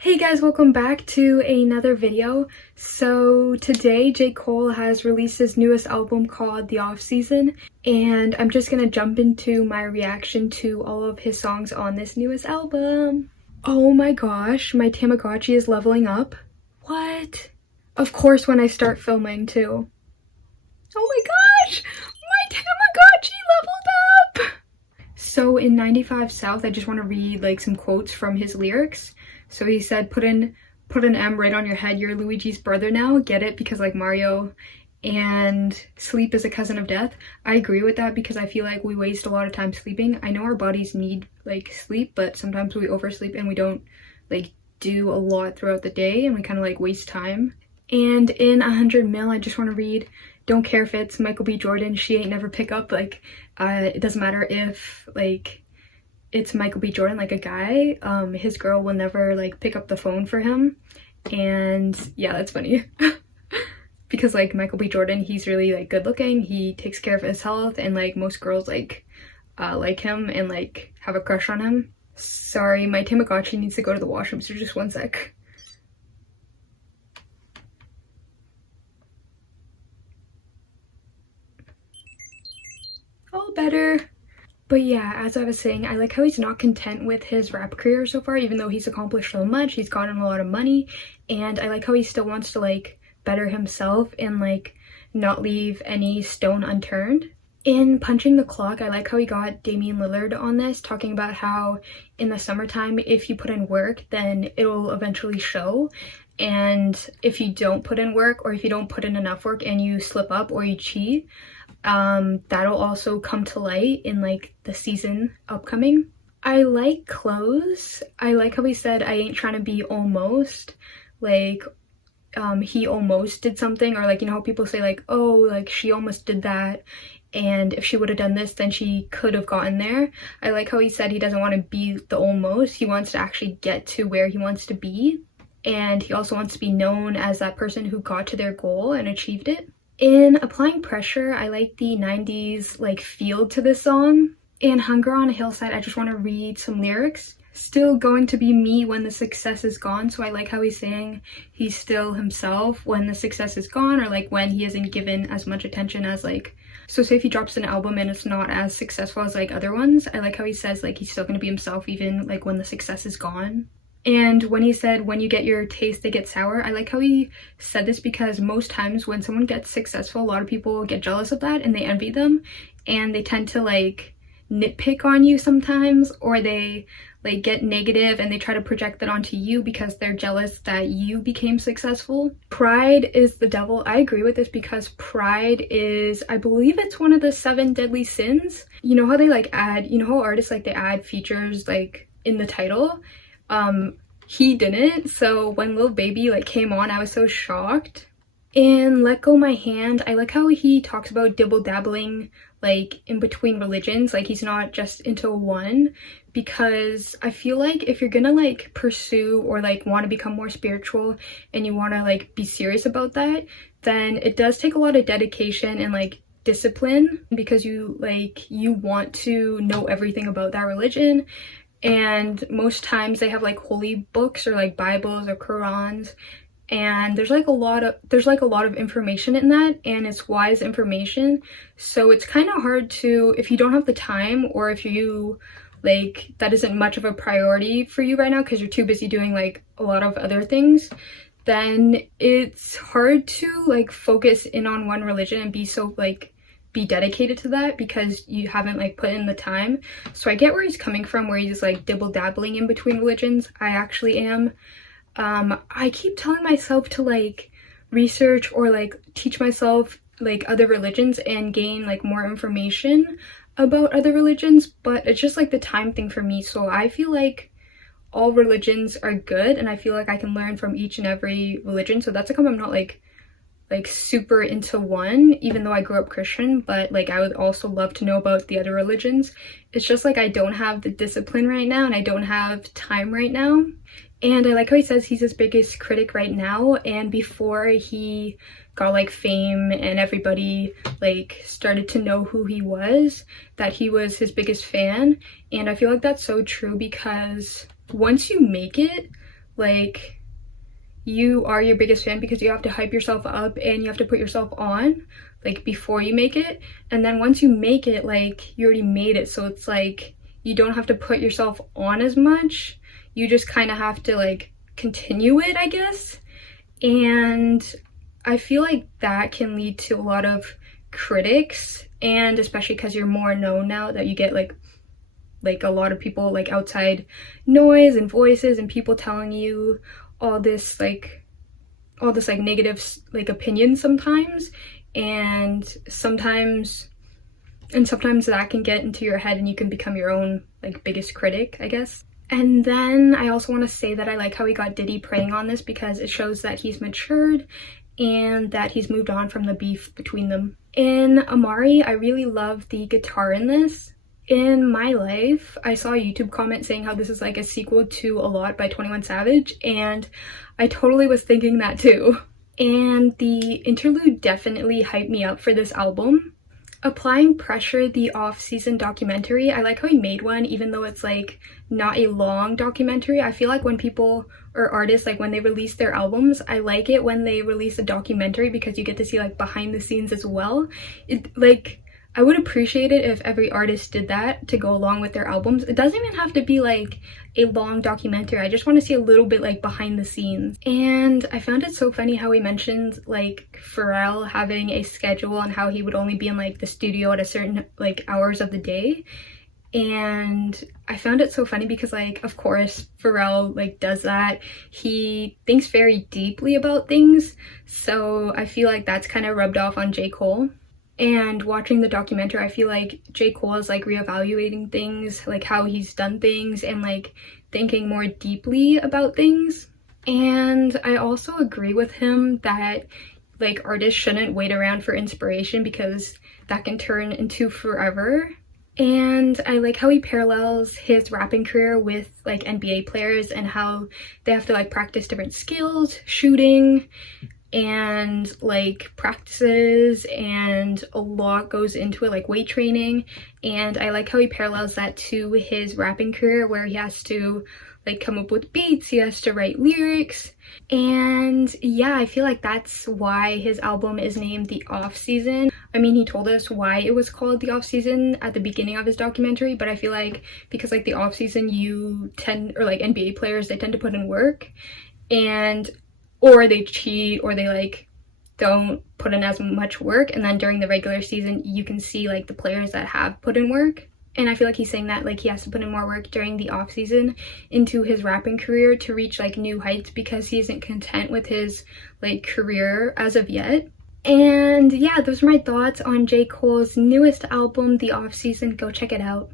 Hey guys, welcome back to another video. So today J. Cole has released his newest album called The Off Season, and I'm just gonna jump into my reaction to all of his songs on this newest album. Oh my gosh, my Tamagotchi is leveling up. What? Of course when I start filming too. Oh my gosh, my Tamagotchi leveled up! So in 95 South, I just want to read like some quotes from his lyrics. So he said, put an M right on your head, you're Luigi's brother now, get it? Because like Mario, and sleep is a cousin of death. I agree with that because I feel like we waste a lot of time sleeping. I know our bodies need like sleep, but sometimes we oversleep and we don't like do a lot throughout the day and we kind of like waste time. And in 100 Mil, I just want to read, don't care if it's Michael B. Jordan, she ain't never pick up. Like, it doesn't matter if like it's Michael B. Jordan, like a guy, his girl will never like pick up the phone for him. And yeah, that's funny. Because like Michael B. Jordan, he's really like good looking, he takes care of his health, and like most girls like him and like have a crush on him. Sorry, my Tamagotchi needs to go to the washroom, so just one sec. All better. But yeah, as I was saying, I like how he's not content with his rap career so far, even though he's accomplished so much, he's gotten a lot of money, and I like how he still wants to like better himself and like not leave any stone unturned. In Punching the Clock, I like how he got Damian Lillard on this, talking about how in the summertime, if you put in work, then it'll eventually show. And if you don't put in work, or if you don't put in enough work and you slip up or you cheat, that'll also come to light in like the season upcoming. I like Clothes. I like how he said, I ain't trying to be almost, like he almost did something, or like, you know how people say like, oh, like she almost did that, and if she would have done this then she could have gotten there. I like how he said he doesn't want to be the almost, he wants to actually get to where he wants to be, and he also wants to be known as that person who got to their goal and achieved it. In Applying Pressure, I like the 90s like feel to this song. In Hunger on a Hillside, I just want to read some lyrics. Still going to be me when the success is gone. So I like how he's saying he's still himself when the success is gone, or like when he isn't given as much attention as like, so say if he drops an album and it's not as successful as like other ones, I like how he says like he's still going to be himself even like when the success is gone. And when he said, when you get your taste, they get sour, I like how he said this because most times when someone gets successful, a lot of people get jealous of that and they envy them, and they tend to like nitpick on you sometimes, or they like get negative and they try to project that onto you because they're jealous that you became successful. Pride is the devil. I agree with this because pride is, I believe it's one of the 7 deadly sins. You know how they like add, you know how artists like they add features like in the title? He didn't, so when Lil Baby like came on, I was so shocked. In Let Go My Hand, I like how he talks about dibble dabbling like in between religions, like he's not just into one, because I feel like if you're gonna like pursue or like want to become more spiritual and you want to like be serious about that, then it does take a lot of dedication and like discipline, because you want to know everything about that religion. And most times they have like holy books or like Bibles or Qurans, and there's like a lot of information in that, and it's wise information. So it's kind of hard to, if you don't have the time, or if you like that isn't much of a priority for you right now because you're too busy doing like a lot of other things, then it's hard to like focus in on one religion and be so like be dedicated to that because you haven't like put in the time. So I get where he's coming from, where he's like dibble dabbling in between religions. I actually am. I keep telling myself to like research or like teach myself like other religions and gain like more information about other religions, but it's just like the time thing for me. So I feel like all religions are good and I feel like I can learn from each and every religion. So that's how come I'm not like super into one, even though I grew up Christian, but like I would also love to know about the other religions. It's just like I don't have the discipline right now and I don't have time right now. And I like how he says he's his biggest critic right now, and before he got like fame and everybody like started to know who he was, that he was his biggest fan. And I feel like that's so true because once you make it, like you are your biggest fan because you have to hype yourself up and you have to put yourself on like before you make it, and then once you make it, like you already made it, so it's like you don't have to put yourself on as much. You just kind of have to like continue it, I guess. And I feel like that can lead to a lot of critics, and especially because you're more known now, that you get like a lot of people, like outside noise and voices and people telling you all this like negative like opinions sometimes, and sometimes that can get into your head and you can become your own like biggest critic, I guess. And then I also want to say that I like how he got Diddy praying on this because it shows that he's matured and that he's moved on from the beef between them. In Amari, I really love the guitar in this. In my life, I saw a YouTube comment saying how this is like a sequel to A Lot by 21 Savage, and I totally was thinking that too. And the interlude definitely hyped me up for this album. Applying Pressure, the off-season documentary, I like how he made one even though it's like not a long documentary. I feel like when people or artists, like when they release their albums, I like it when they release a documentary because you get to see like behind the scenes as well. I would appreciate it if every artist did that to go along with their albums. It doesn't even have to be like a long documentary. I just want to see a little bit like behind the scenes. And I found it so funny how he mentioned like Pharrell having a schedule and how he would only be in like the studio at a certain like hours of the day. And I found it so funny because like, of course, Pharrell like does that. He thinks very deeply about things. So I feel like that's kind of rubbed off on J. Cole. And watching the documentary, I feel like J. Cole is like reevaluating things, like how he's done things and like thinking more deeply about things. And I also agree with him that like artists shouldn't wait around for inspiration because that can turn into forever. And I like how he parallels his rapping career with like NBA players and how they have to like practice different skills, shooting, and like practices, and a lot goes into it, like weight training. And I like how he parallels that to his rapping career where he has to like come up with beats, he has to write lyrics. And yeah, I feel like that's why his album is named The Off Season. I mean, he told us why it was called The Off Season at the beginning of his documentary, but I feel like because like the off season or like NBA players, they tend to put in work, and or they cheat, or they like don't put in as much work, and then during the regular season you can see like the players that have put in work. And I feel like he's saying that like he has to put in more work during the off season into his rapping career to reach like new heights because he isn't content with his like career as of yet. And yeah, those are my thoughts on J. Cole's newest album, The Off Season. Go check it out.